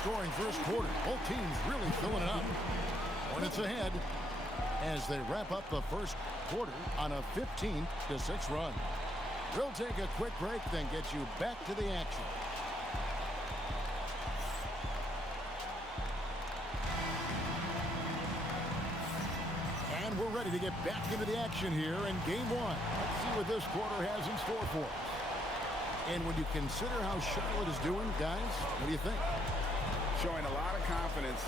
low-scoring first quarter. Both teams really filling it up. Hornets ahead as they wrap up the first quarter on a 15-6 run. We'll take a quick break, then get you back to the action. And we're ready to get back into the action here in Game 1. Let's see what this quarter has in store for us. And when you consider how Charlotte is doing, guys, what do you think? Showing a lot of confidence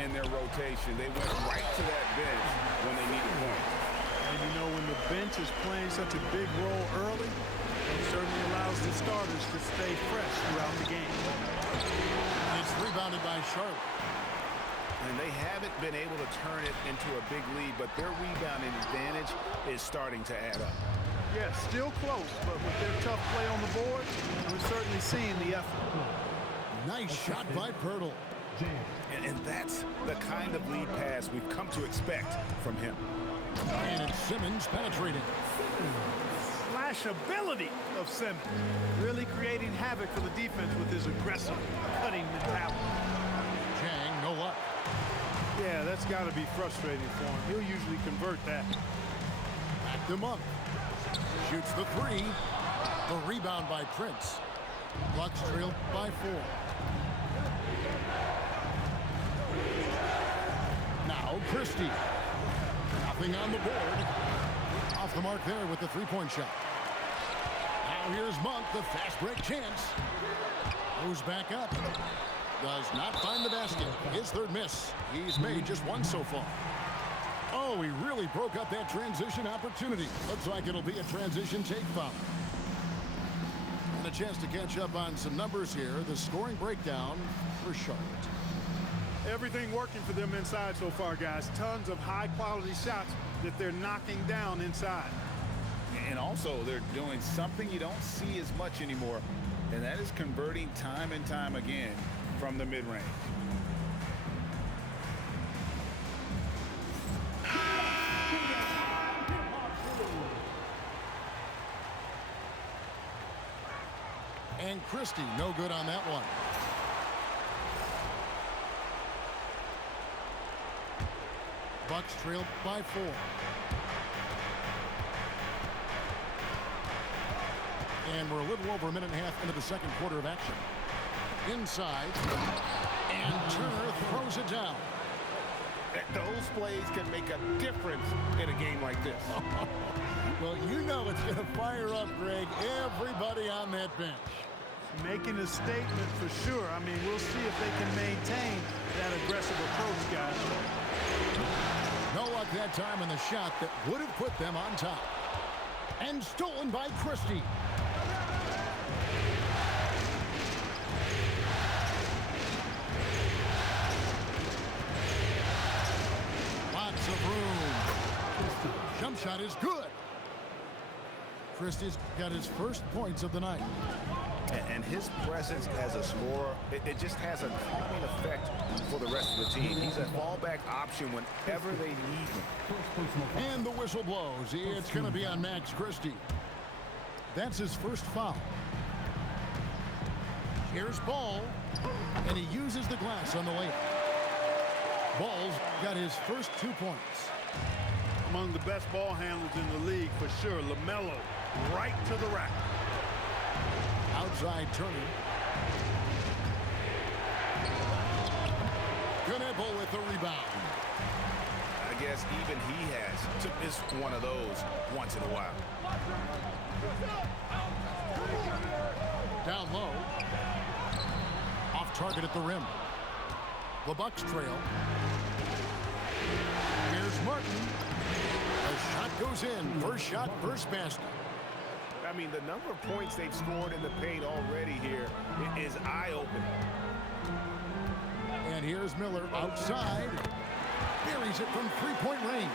in their rotation. They went right to that bench when they needed points. And you know, when the bench is playing such a big role early, it certainly allows the starters to stay fresh throughout the game. It's rebounded by Charlotte. And they haven't been able to turn it into a big lead, but their rebounding advantage is starting to add up. Yeah, still close, but with their tough play on the board, we're certainly seeing the effort. Nice shot by Poeltl. And that's the kind of lead pass we've come to expect from him. And it's Simmons penetrating. Slashability of Simmons. Really creating havoc for the defense with his aggressive cutting mentality. Chang, no luck. Yeah, that's got to be frustrating for him. He'll usually convert that. Back to Monk. Shoots the three. The rebound by Prince. Bucks trail by 4. Now Christie. Nothing on the board. Off the mark there with the three-point shot. Now here's Monk, the fast break chance. Goes back up. Does not find the basket. His third miss. He's made just one so far. Oh, he really broke up that transition opportunity. Looks like it'll be a transition take foul. And a chance to catch up on some numbers here. The scoring breakdown for Charlotte. Everything working for them inside so far, guys. Tons of high-quality shots that they're knocking down inside. And also, they're doing something you don't see as much anymore, and that is converting time and time again from the mid-range. And Christie, no good on that one. Bucks trailed by 4. And we're a little over a minute and a half into the second quarter of action. Inside, and Turner throws it down. Those plays can make a difference in a game like this. Well, you know it's going to fire up, Greg, everybody on that bench. Making a statement for sure. I mean, we'll see if they can maintain that aggressive approach, guys. No luck that time on the shot that would have put them on top. And stolen by Christie. Lots of room. Jump shot is good. Christie's got his first points of the night. And his presence as a scorer, it just has a calming effect for the rest of the team. He's a fallback option whenever they need him. And the whistle blows. It's going to be on Max Christie. That's his first foul. Here's Ball, and he uses the glass on the layup. Ball's got his first 2 points. Among the best ball handlers in the league for sure. LaMelo right to the rack. Outside Turner. Knebel with the rebound. I guess even he has to miss one of those once in a while. Down low. Off target at the rim. The Bucks trail. Here's Martin. A shot goes in. First shot, first basket. I mean, the number of points they've scored in the paint already here is eye-opening. And here's Miller outside. Buries it from three-point range.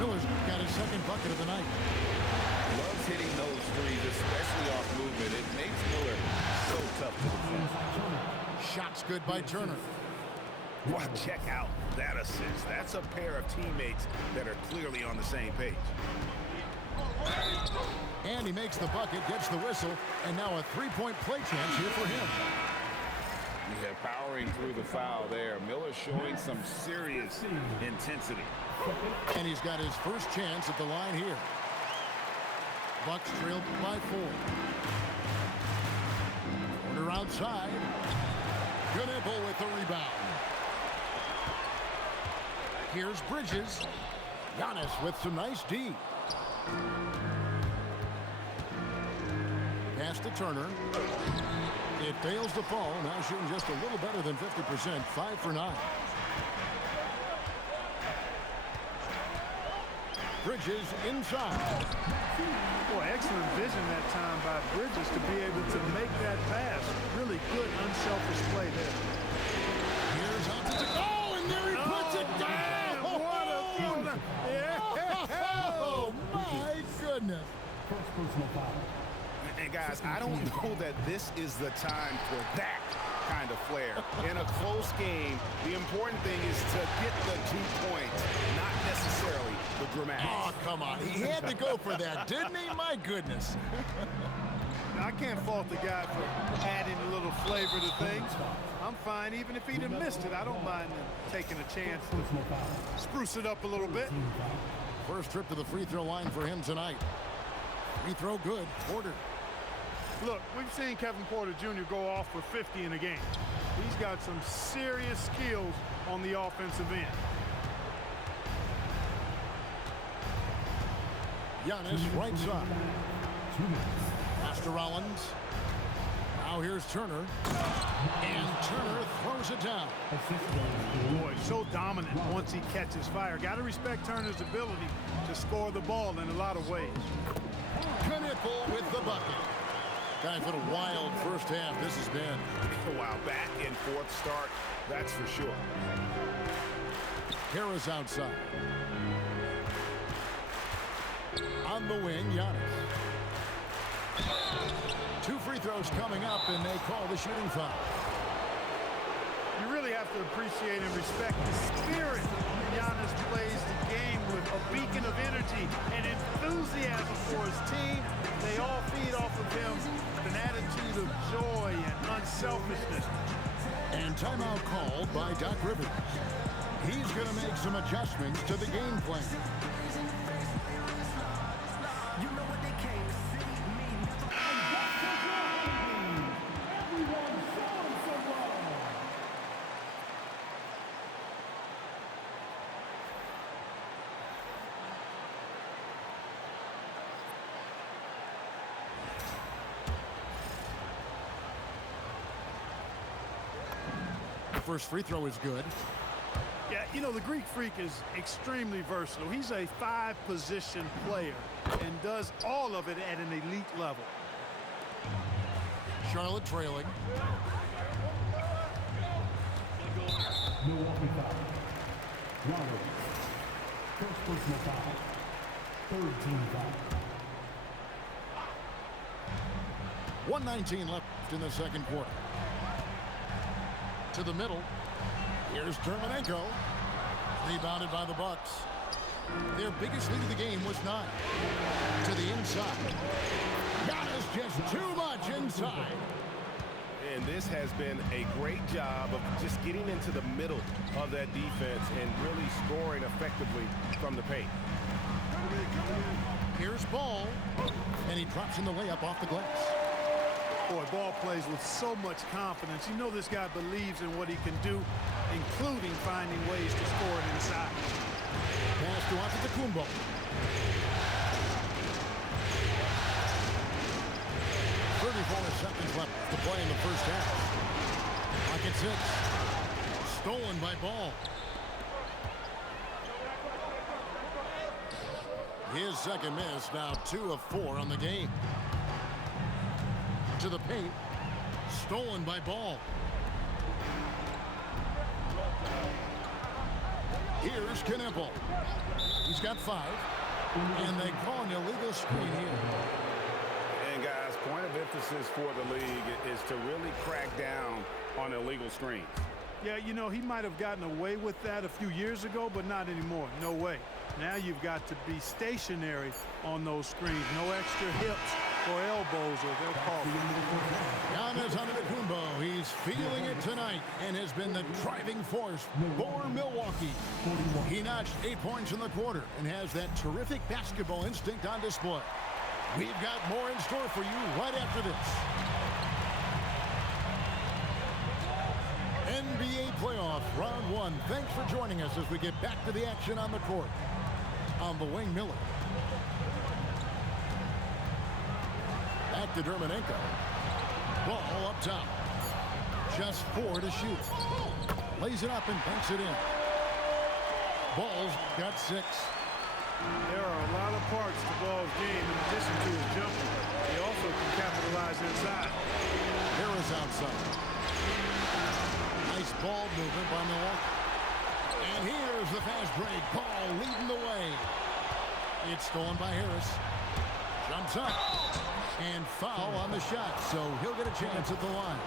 Miller's got his second bucket of the night. Loves hitting those threes, especially off movement. It makes Miller so tough to defend. Shots good by Turner. Wow, check out that assist. That's a pair of teammates that are clearly on the same page. And he makes the bucket, gets the whistle, and now a three-point play chance here for him. Yeah, powering through the foul there. Miller showing some serious intensity. And he's got his first chance at the line here. Bucks trailed by 4. Corner outside. Knipple with the rebound. Here's Bridges. Giannis with some nice D. Pass to Turner. It fails to fall. Now shooting just a little better than 50%. 5 for 9. Bridges inside. Boy, excellent vision that time by Bridges to be able to make that pass. Really good, unselfish play there. Here's out to oh, and there he puts it down. What a yeah. Oh, my goodness. First personal foul. And guys, I don't know that this is the time for that kind of flair. In a close game, the important thing is to get the 2 points, not necessarily the dramatics. Oh, come on. He had to go for that, didn't he? My goodness. I can't fault the guy for adding a little flavor to things. I'm fine. Even if he'd have missed it, I don't mind taking a chance to spruce it up a little bit. First trip to the free throw line for him tonight. Free throw good. Porter. Look, we've seen Kevin Porter Jr. go off for 50 in a game. He's got some serious skills on the offensive end. Giannis right side. Pass to Rollins. Now here's Turner. And Turner throws it down. Boy, so dominant once he catches fire. Got to respect Turner's ability to score the ball in a lot of ways. Knipple with the bucket. Guys, what a wild first half this has been. Wow, back and forth start, that's for sure. Harris outside. On the wing, Giannis. 2 free throws coming up, and they call the shooting foul. You really have to appreciate and respect the spirit Giannis plays the game with, a beacon of energy and enthusiasm for his team. They all feed off of him with an attitude of joy and unselfishness. And timeout called by Doc Rivers. He's going to make some adjustments to the game plan. You know what they came to see me. Everyone show him some love. First free throw is good. Yeah, you know, the Greek Freak is extremely versatile. He's a 5-position player and does all of it at an elite level. Charlotte trailing. Milwaukee foul. Rollins. First personal foul. Third team foul. 1:19 left in the second quarter. To the middle. Here's Terminenko. Rebounded by the Bucks. Their biggest lead of the game was 9. To the inside. Giannis just too much inside. And this has been a great job of just getting into the middle of that defense and really scoring effectively from the paint. Here's Ball. And he drops in the layup off the glass. Boy, Ball plays with so much confidence. You know this guy believes in what he can do, including finding ways to score it inside. Pass to Antetokounmpo. Seconds left to play in the first half. Clock at 6. Stolen by Ball. His second miss, now 2 of 4 on the game. To the paint. Stolen by Ball. Here's Knipple. He's got 5. And they call an illegal screen here. And guys, point of emphasis for the league is to really crack down on illegal screens. Yeah, you know, he might have gotten away with that a few years ago, but not anymore. No way. Now you've got to be stationary on those screens. No extra hips, or elbows, or they'll call it. Giannis Antetokounmpo, he's feeling it tonight and has been the driving force for Milwaukee. He notched 8 points in the quarter and has that terrific basketball instinct on display. We've got more in store for you right after this. NBA playoff round 1. Thanks for joining us as we get back to the action on the court. On the wing, Miller. Back to Dermonenko. Ball up top. Just 4 to shoot. Lays it up and banks it in. Ball's got 6. There are a lot of parts to Ball's game in addition to his jumper. He also can capitalize inside. Harris outside. Nice ball movement by Milwaukee. And here's the fast break. Ball leading the way. It's stolen by Harris. Jumps up. And foul on the shot, so he'll get a chance at the line.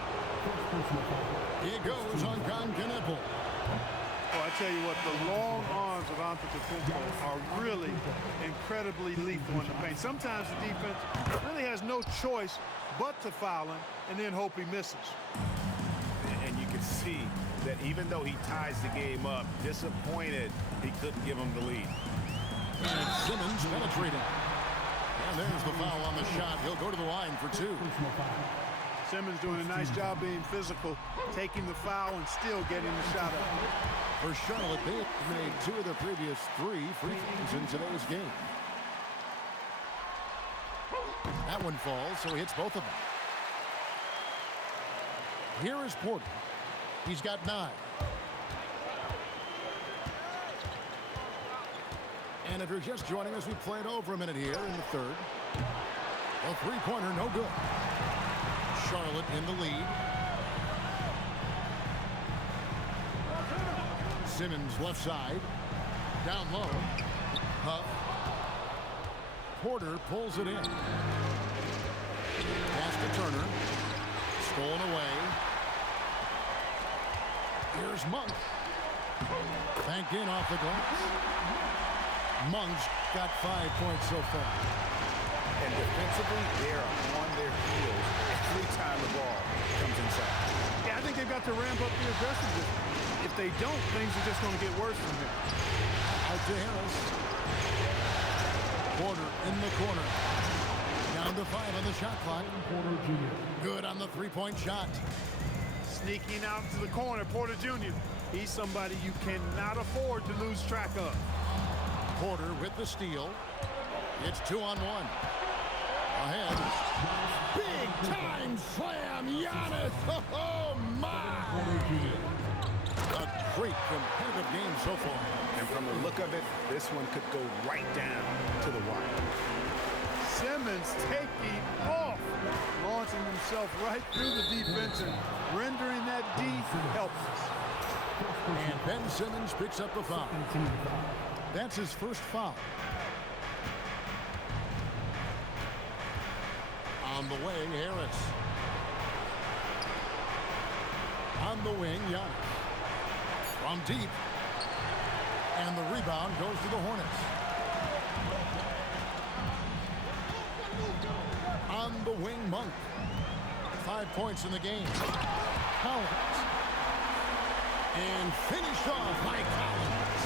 It goes on Concacaf. Well, I tell you what, the long arms of Antetokounmpo are really incredibly lethal in the paint. Sometimes the defense really has no choice but to foul him and then hope he misses. And you can see that even though he ties the game up, disappointed he couldn't give him the lead. And Simmons penetrating. And there's the foul on the shot. He'll go to the line for 2. Simmons doing a nice job being physical, taking the foul and still getting the shot up. For Charlotte, they have made 2 of the previous 3 free throws in today's game. That one falls, so he hits both of them. Here is Porter. He's got 9. And if you're just joining us, we played over a minute here in the third. A three-pointer, no good. Charlotte in the lead. Simmons left side. Down low. Huff. Porter pulls it in. Pass to Turner. Stolen away. Here's Monk. Banked in off the glass. Monk's got 5 points so far. And defensively, they're on their heels every time the ball comes inside. Yeah, I think they've got to ramp up the aggressiveness. If they don't, things are just going to get worse from here. Out to Harris. Porter in the corner. Down to 5 on the shot clock. Porter Jr. Good on the three-point shot. Sneaking out to the corner, Porter Jr. He's somebody you cannot afford to lose track of. Porter with the steal. It's 2-on-1. Ahead. Big time slam, Giannis. Oh my! A great competitive game so far. And from the look of it, this one could go right down to the wire. Simmons taking off, launching himself right through the defense and rendering that D helpless. And Ben Simmons picks up the foul. That's his first foul. On the way, Harris. On the wing, Giannis. From deep. And the rebound goes to the Hornets. On the wing, Monk. 5 points in the game. Collins. And finished off by Collins.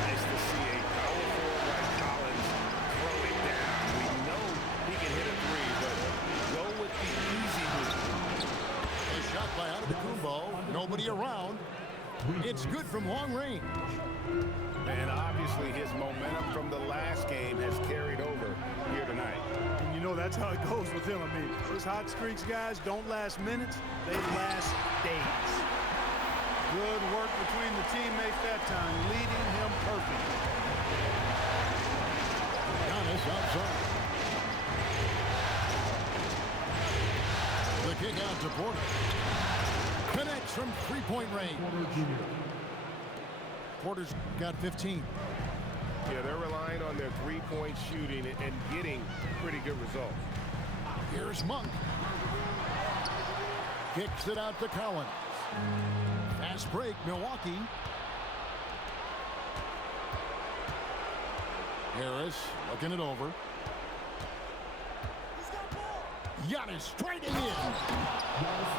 Nice to see a power forward like Collins throw it down. We know he can hit a 3, but go with the easy move. A shot by Antetokounmpo. Nobody around. It's good from long range. And obviously his momentum from the last game has carried over here tonight. And you know that's how it goes with him. I mean, those hot streaks, guys, don't last minutes. They last days. Good work between the teammates that time, leading him perfect. Giannis outside. The kick out to Porter. Connects from three-point range. Porter's got 15. Yeah, they're relying on their three-point shooting and getting pretty good results. Here's Monk. Kicks it out to Collins. Fast break, Milwaukee. Harris looking it over. Giannis striking in.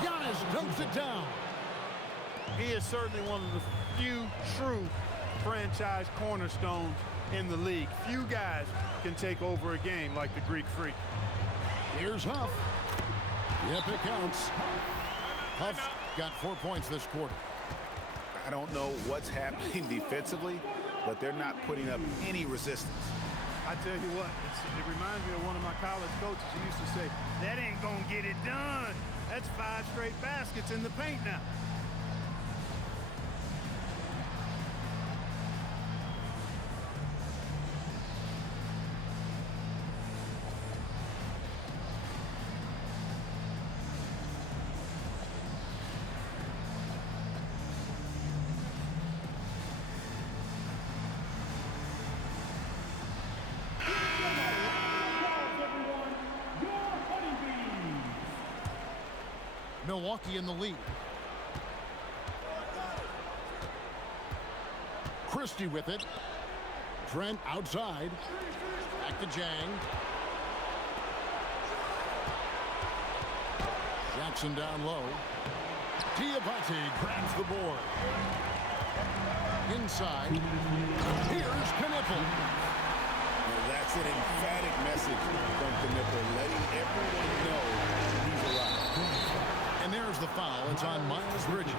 Giannis dunks it down. He is certainly one of the few true franchise cornerstones in the league. Few guys can take over a game like the Greek Freak. Here's Huff. Yep, it counts. Huff got 4 points this quarter. I don't know what's happening defensively, but they're not putting up any resistance. I tell you what, it reminds me of one of my college coaches who used to say, that ain't gonna get it done. That's 5 straight baskets in the paint now. Milwaukee in the lead. Christie with it. Trent outside. Back to Jang. Jackson down low. Diabate grabs the board. Inside. Here's Knipple. Well, that's an emphatic message from Knipple, letting everyone know he's alive. And there's the foul. It's on Miles Bridges.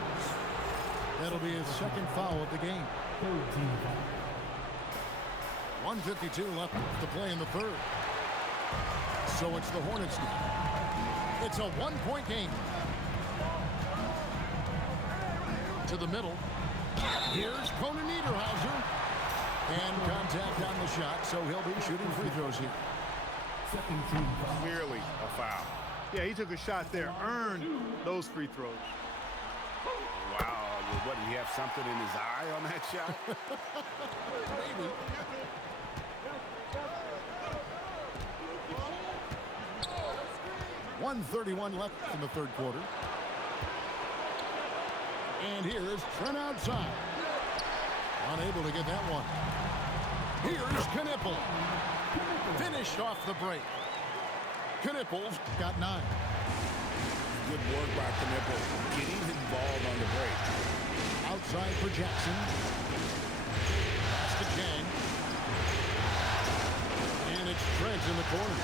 That'll be his second foul of the game. 1:52 left to play in the third. So it's the Hornets now. It's a 1-point game. To the middle. Here's Conan Niederhauser. And contact on the shot, so he'll be shooting free throws here. Clearly a foul. Yeah, he took a shot there, earned those free throws. Wow, what, did he have something in his eye on that shot? Maybe. .131 left in the third quarter. And here's Trent outside. Unable to get that one. Here's Knipple. Finished off the break. Knipple's got 9. Good work by Knipple, getting involved on the break. Outside for Jackson. Pass to Jang. And it's Trent in the corner.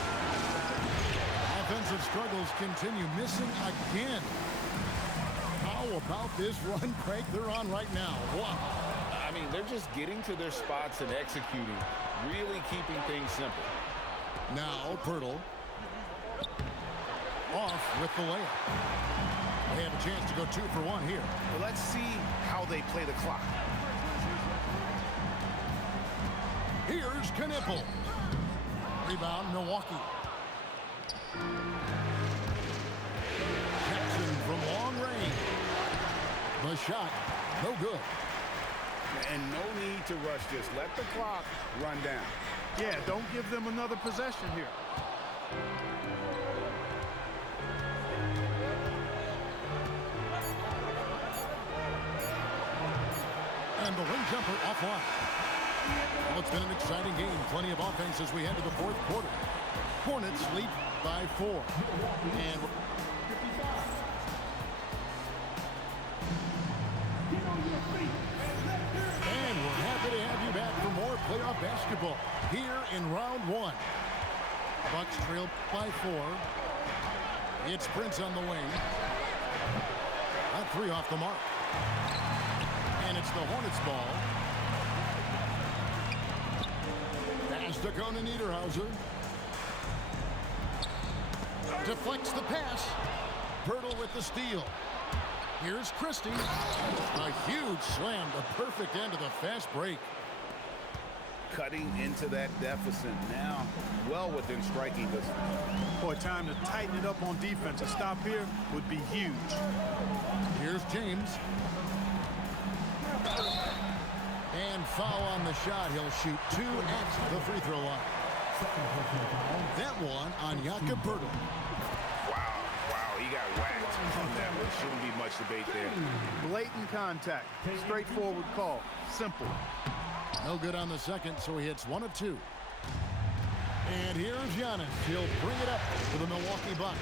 Offensive struggles continue, missing again. How about this run break they're on right now? Wow. I mean, they're just getting to their spots and executing, really keeping things simple. Now Pirtle off with the layup. They have a chance to go 2 for 1 here. Well, let's see how they play the clock. Here's Knipple. Rebound, Milwaukee. Jackson from long range. The shot, no good. And no need to rush this. Let the clock run down. Yeah, don't give them another possession here. And the wing jumper offline. Well, it's been an exciting game. Plenty of offense as we head to the fourth quarter. Hornets lead by 4. And we're happy to have you back for more playoff basketball here in round 1. Bucks trail by 4. It's Prince on the wing. That 3 off the mark. And it's the Hornets ball. Pass to Conan Niederhauser. Deflects the pass. Pirtle with the steal. Here's Christie. A huge slam, the perfect end of the fast break. Cutting into that deficit now, well within striking distance. Boy, time to tighten it up on defense. A stop here would be huge. Here's James. And foul on the shot. He'll shoot 2 at the free throw line. That one on Jakob Pirtle. Wow, he got whacked on that one. Shouldn't be much debate there. Blatant contact. Straightforward call. Simple. No good on the second, so he hits 1 of 2. And here's Giannis. He'll bring it up to the Milwaukee Bucks.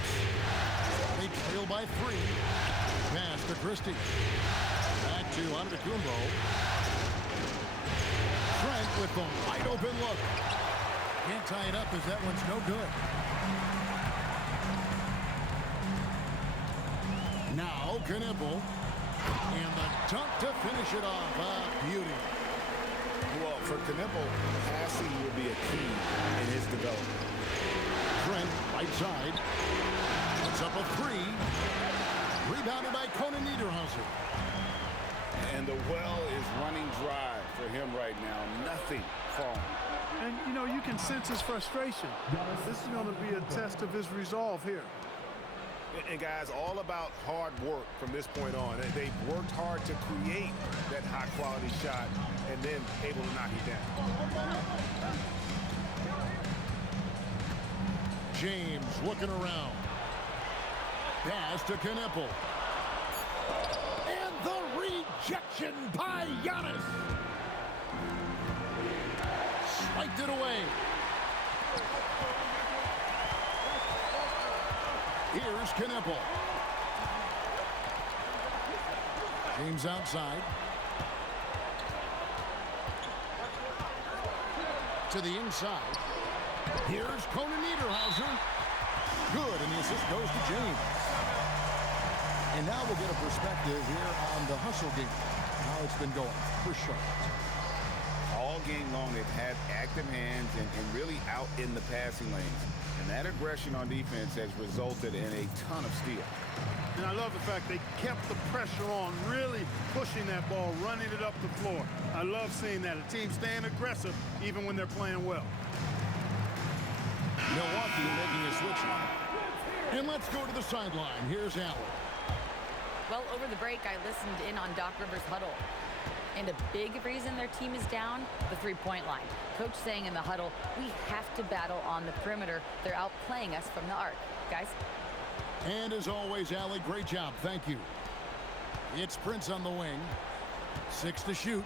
They trail by 3. Pass to Christie. Back to Antetokounmpo. Trent with the wide open look. Can't tie it up as that one's no good. Now Knipple. And the dunk to finish it off. Beauty. Well, for Knipple, passing will be a key in his development. Trent, right side. Puts up a 3. Rebounded by Conan Niederhauser. And the well is running dry for him right now. Nothing falling. And, you know, you can sense his frustration. This is going to be a test of his resolve here. And guys, all about hard work from this point on. They've worked hard to create that high-quality shot and then able to knock it down. James looking around. Pass to Knipple. And the rejection by Giannis. Swiped it away. Here's Knipple. James outside. To the inside. Here's Conan Niederhauser. Good, and the assist goes to James. And now we'll get a perspective here on the hustle game. How it's been going for Charlotte. All game long, they've had active hands and really out in the passing lanes. And that aggression on defense has resulted in a ton of steals. And I love the fact they kept the pressure on, really pushing that ball, running it up the floor. I love seeing that. A team staying aggressive even when they're playing well. Milwaukee making a switch. And let's go to the sideline. Here's Allen. Well, over the break, I listened in on Doc Rivers' huddle. And a big reason their team is down, the three-point line. Coach saying in the huddle, we have to battle on the perimeter. They're outplaying us from the arc. Guys? And as always, Allie, great job. Thank you. It's Prince on the wing. 6 to shoot.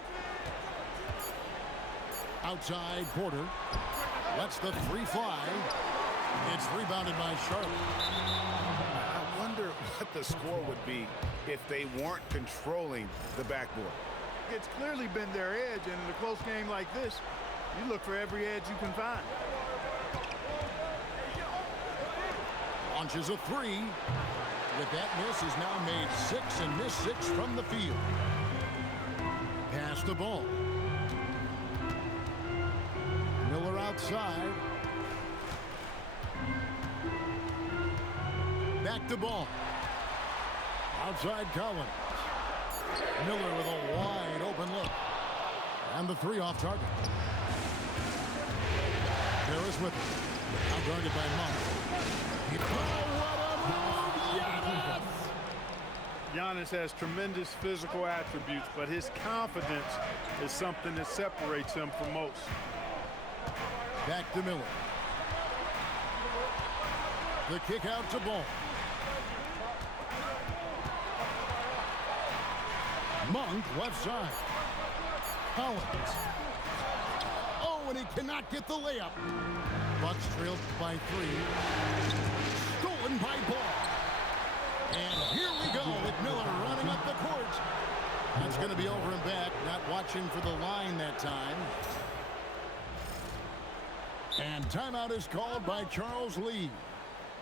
Outside, Porter. Lets the 3 fly. It's rebounded by Charlotte. I wonder what the score would be if they weren't controlling the backboard. It's clearly been their edge, and in a close game like this, you look for every edge you can find. Launches a 3. With that miss, he's now made 6 and missed 6 from the field. Pass the ball. Miller outside. Back to ball. Outside Collins. Miller with a wide open look. And the 3 off target. Harris with it. Now guarded by Monk. Oh, what a move! Giannis! Giannis has tremendous physical attributes, but his confidence is something that separates him from most. Back to Miller. The kick out to Ball. Monk left side. Collins. Oh, and he cannot get the layup. Bucks trailed by 3. Stolen by Ball. And here we go with Miller running up the court. That's going to be over and back. Not watching for the line that time. And timeout is called by Charles Lee.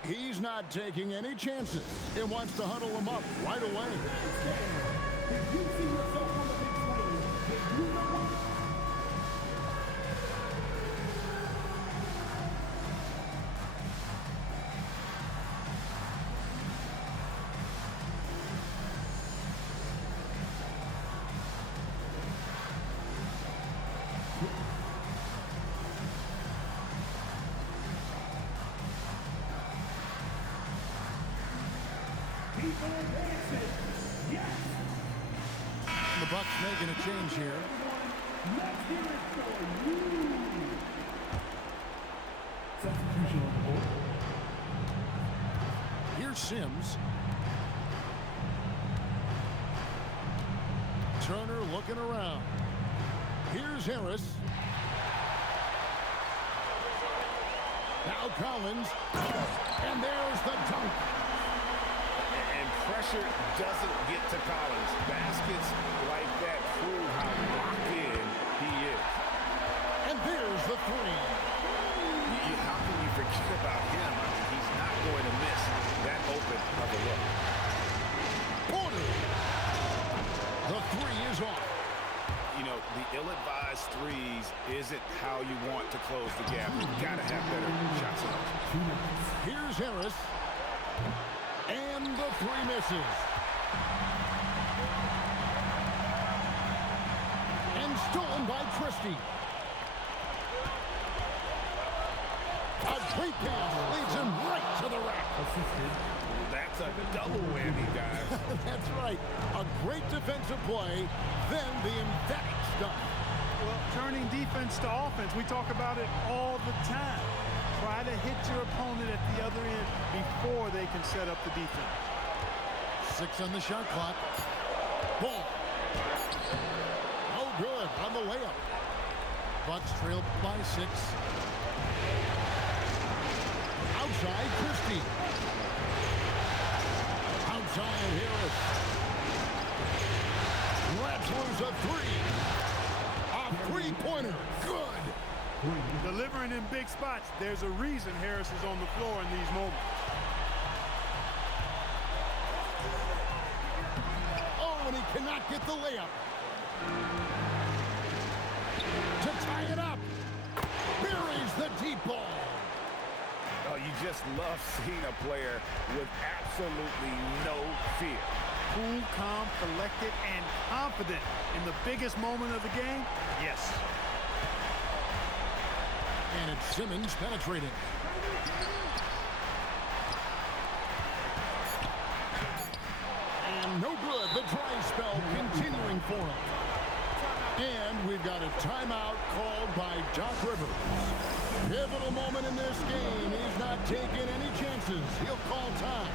He's not taking any chances. He wants to huddle him up right away. If you see yourself on the big screen, then you know what? People are dancing. Yes. The Bucks making a change here. Let's hear it for you. Substitution on the board. Here's Sims. Turner looking around. Here's Harris. Now Collins. And there's the dunk. And pressure doesn't get to Collins. Baskets like that prove how locked in he is. And there's the three. How can you forget about him? I mean, he's not going to miss that open of a look. Porter. The three is off. You know, the ill-advised threes isn't how you want to close the gap. You've got to have better shots on those. Here's Harris. And the three misses. And stolen by Christie. A great pass leads him right to the rack. That's a double whammy, guys. That's right. A great defensive play, then the emphatic stuff. Well, turning defense to offense, we talk about it all the time. Try to hit your opponent at the other end before they can set up the defense. 6 on the shot clock. Ball. Oh, good on the layup. Bucks trail by 6. Outside, Christie. Outside, Harris. Let's lose a three. A three-pointer. Good. Delivering in big spots. There's a reason Harris is on the floor in these moments. Oh, and he cannot get the layup. To tie it up. Buries the deep ball. Oh, you just love seeing a player with absolutely no fear. Cool, calm, collected, and confident in the biggest moment of the game? Yes. And it's Simmons penetrating. And no good. The dry spell continuing for him. And we've got a timeout called by Doc Rivers. Pivotal moment in this game. He's not taking any chances. He'll call time.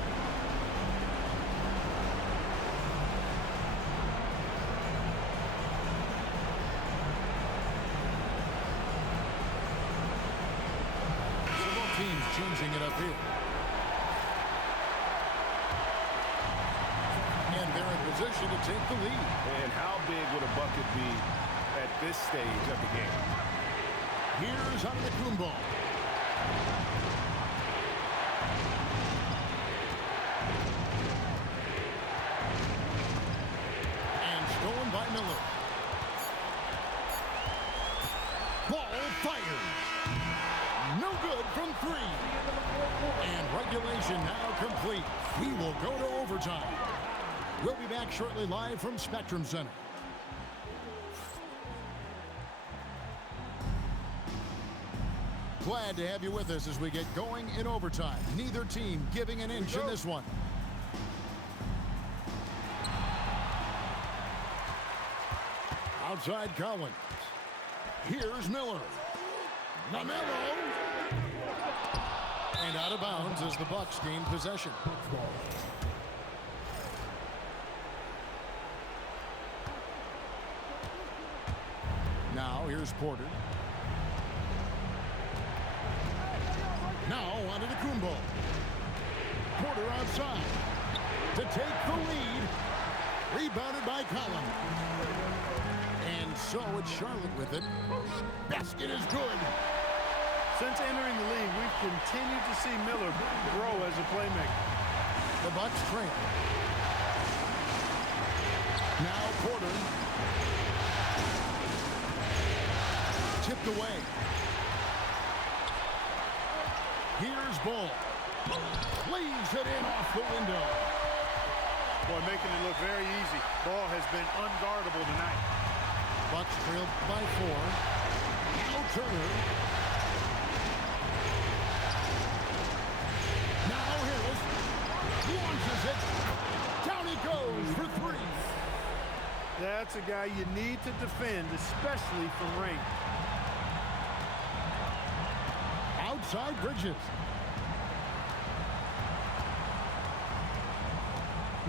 Several teams changing it up here. And they're in position to take the lead. And how big would a bucket be at this stage of the game? Here's Antetokounmpo. And stolen by Miller. Ball fired. No good from 3. And regulation now complete. We will go to overtime. We'll be back shortly live from Spectrum Center. Glad to have you with us as we get going in overtime. Neither team giving an inch in this one. Outside Collins. Here's Miller. LaMelo. And out of bounds as the Bucks gain possession. Now here's Porter. Now on to Antetokounmpo. Porter outside to take the lead. Rebounded by Collins. And so it's Charlotte with it. Basket is good. Since entering the league, we've continued to see Miller grow as a playmaker. The Bucks trail. Now Porter. Tipped away. Here's Ball. Leaves it in off the window. Boy, making it look very easy. Ball has been unguardable tonight. Bucks trailed by 4. Now Turner. Now Harris. Launches it. Down he goes for 3. That's a guy you need to defend, especially from range. Outside Bridges.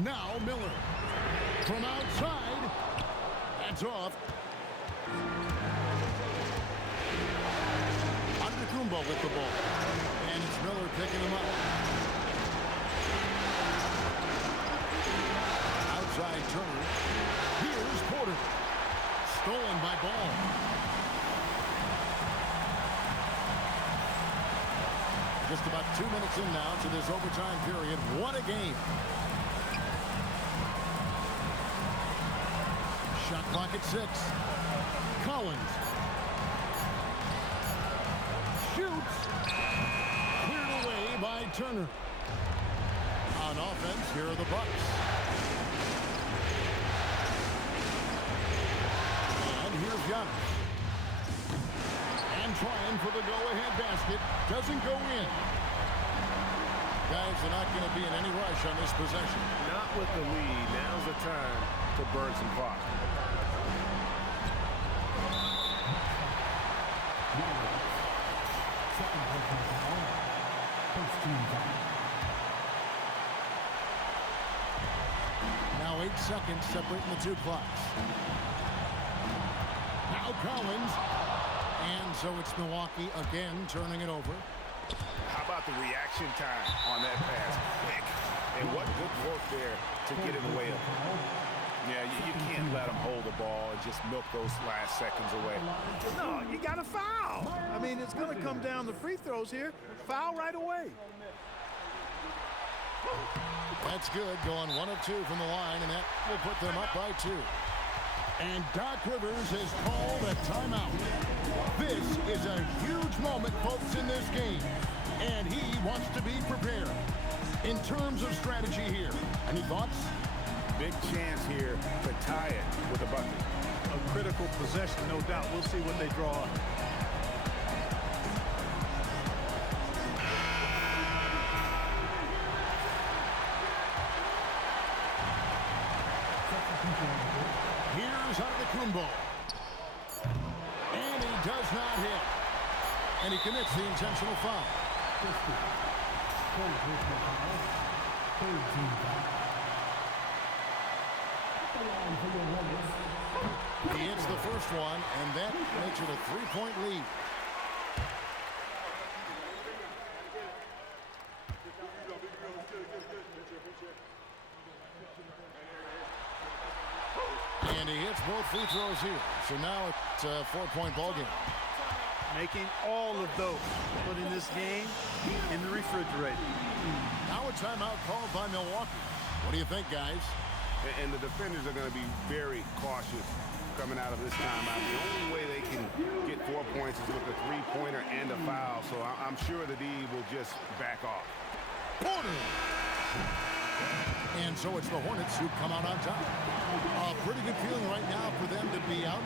Now Miller. From outside. That's off. Antetokounmpo with the ball. picking him up. Outside Turner. Here's Porter. Stolen by Ball. Just about 2 minutes in now to this overtime period. What a game. Shot clock at 6. Collins. Shoots. Cleared away by Turner. On offense, here are the Bucks. And here's Giannis. And trying for the go-ahead basket. Doesn't go in. Guys are not going to be in any rush on this possession. Not with the lead. Now's the time to burn some clock. Second personal foul. First team foul. Now 8 seconds separating the two clocks. Now Collins. And so it's Milwaukee again turning it over. How about the reaction time on that pass? Quick. And what good work there to get in the way of it. Yeah, you can't let them hold the ball and just milk those last seconds away. No, you got to foul. I mean, it's going to come down to free throws here. Foul right away. That's good, going 1 of 2 from the line, and that will put them up by 2. And Doc Rivers has called a timeout. This is a huge moment, folks, in this game, and he wants to be prepared. In terms of strategy here, any thoughts? Big chance here to tie it with a bucket. A critical possession, no doubt. We'll see what they draw up. Here's Antetokounmpo. And he does not hit. And he commits the intentional foul. Third personal foul. Third team foul. At the line for your Nuggets. He hits the first one, and that makes it a 3-point lead. And he hits both free throws here. So now it's a 4-point ball game. Making all of those. Putting this game in the refrigerator. Now a timeout called by Milwaukee. What do you think, guys? And the defenders are going to be very cautious coming out of this timeout. The only way they can get 4 points is with a three-pointer and a foul. So I'm sure the D will just back off. Porter! And so it's the Hornets who come out on top. A pretty good feeling right now for them to be out.